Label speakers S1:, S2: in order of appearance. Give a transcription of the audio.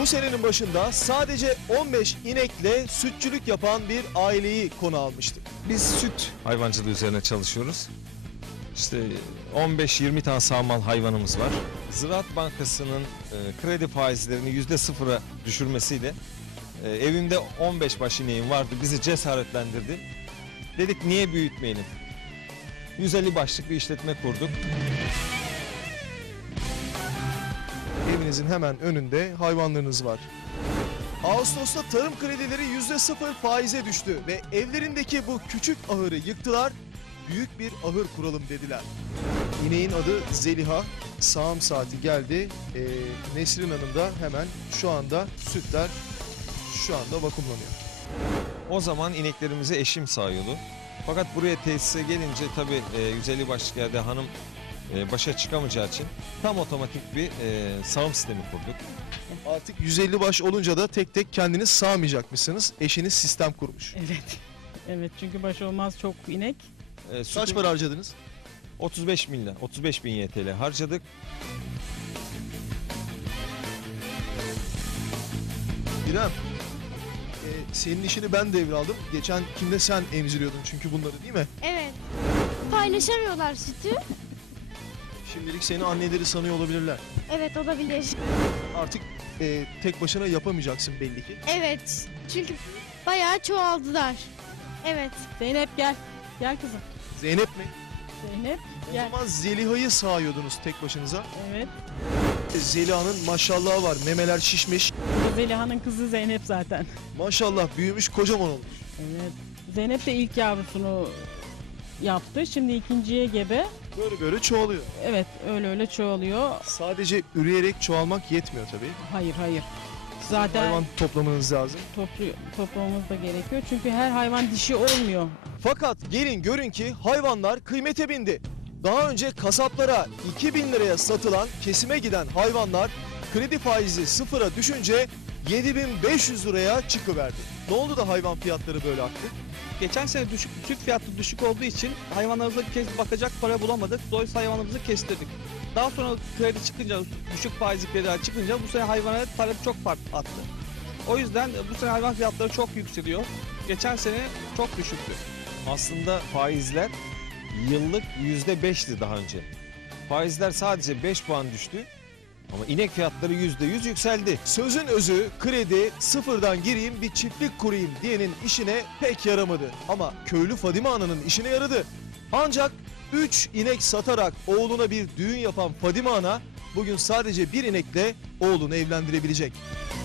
S1: Bu senenin başında sadece 15 inekle sütçülük yapan bir aileyi konu almıştık.
S2: Biz süt hayvancılığı üzerine çalışıyoruz. İşte 15-20 tane sağmal hayvanımız var. Ziraat Bankası'nın kredi faizlerini %0'a düşürmesiyle evimde 15 baş ineğim vardı. Bizi cesaretlendirdi. Dedik niye büyütmeyelim? 150 başlık bir işletme kurduk.
S1: Evinizin hemen önünde hayvanlarınız var. Ağustos'ta tarım kredileri %0 faize düştü ve evlerindeki bu küçük ahırı yıktılar. Büyük bir ahır kuralım dediler. İneğin adı Zeliha. Sağım saati geldi. Nesrin Hanım da hemen şu anda sütler şu anda vakumlanıyor.
S2: O zaman ineklerimizi eşim sağıyordu. Fakat buraya tesise gelince tabii 150 başlık yerde hanım başa çıkamayacağı için tam otomatik bir sağım sistemi kurduk.
S1: Artık 150 baş olunca da tek tek kendiniz sağmayacakmışsınız. Eşiniz sistem kurmuş.
S3: Evet. Evet, çünkü baş olmaz çok inek.
S1: Kaç para harcadınız?
S2: 35 bin YTL harcadık.
S1: İrem, senin işini ben devraldım. Geçen kimde sen emziriyordun çünkü bunları, değil mi?
S4: Evet. Paylaşamıyorlar sütü.
S1: Şimdilik seni anneleri sanıyor olabilirler.
S4: Evet, olabilir.
S1: Artık tek başına yapamayacaksın belli ki.
S4: Evet. Çünkü bayağı çoğaldılar. Evet.
S3: Zeynep gel. Gel kızım.
S1: Zeynep mi?
S3: Zeynep
S1: O
S3: gel.
S1: zaman Zeliha'yı sağıyordunuz tek başınıza.
S3: Evet.
S1: Zeliha'nın maşallahı var, memeler şişmiş.
S3: Zeliha'nın kızı Zeynep zaten.
S1: Maşallah büyümüş, kocaman olmuş.
S3: Evet. Zeynep de ilk yavrusunu yaptı. Şimdi ikinciye gebe.
S1: Böyle böyle çoğalıyor.
S3: Evet, öyle çoğalıyor.
S1: Sadece üreyerek çoğalmak yetmiyor tabii.
S3: Hayır. Zaten
S1: Hayvan toplamanız lazım.
S3: toplamamız da gerekiyor. Çünkü her hayvan dişi olmuyor.
S1: Fakat gelin görün ki hayvanlar kıymete bindi. Daha önce kasaplara 2000 liraya satılan, kesime giden hayvanlar kredi faizi sıfıra düşünce 7500 liraya çıkıverdi. Ne oldu da hayvan fiyatları böyle arttı?
S5: Geçen sene süt fiyatı düşük olduğu için hayvanlarımıza bakacak para bulamadık. Dolayısıyla hayvanlarımızı kestirdik. Daha sonra kredi çıkınca, düşük faizli krediler çıkınca bu sene hayvana talep çok arttı. O yüzden bu sene hayvan fiyatları çok yükseliyor. Geçen sene çok düşüktü.
S2: Aslında faizler yıllık %5'ti daha önce. Faizler sadece 5 puan düştü ama inek fiyatları %100 yükseldi.
S1: Sözün özü kredi, sıfırdan gireyim bir çiftlik kurayım diyenin işine pek yaramadı. Ama köylü Fadime Ana'nın işine yaradı. Ancak 3 inek satarak oğluna bir düğün yapan Fadime Ana bugün sadece bir inekle oğlunu evlendirebilecek.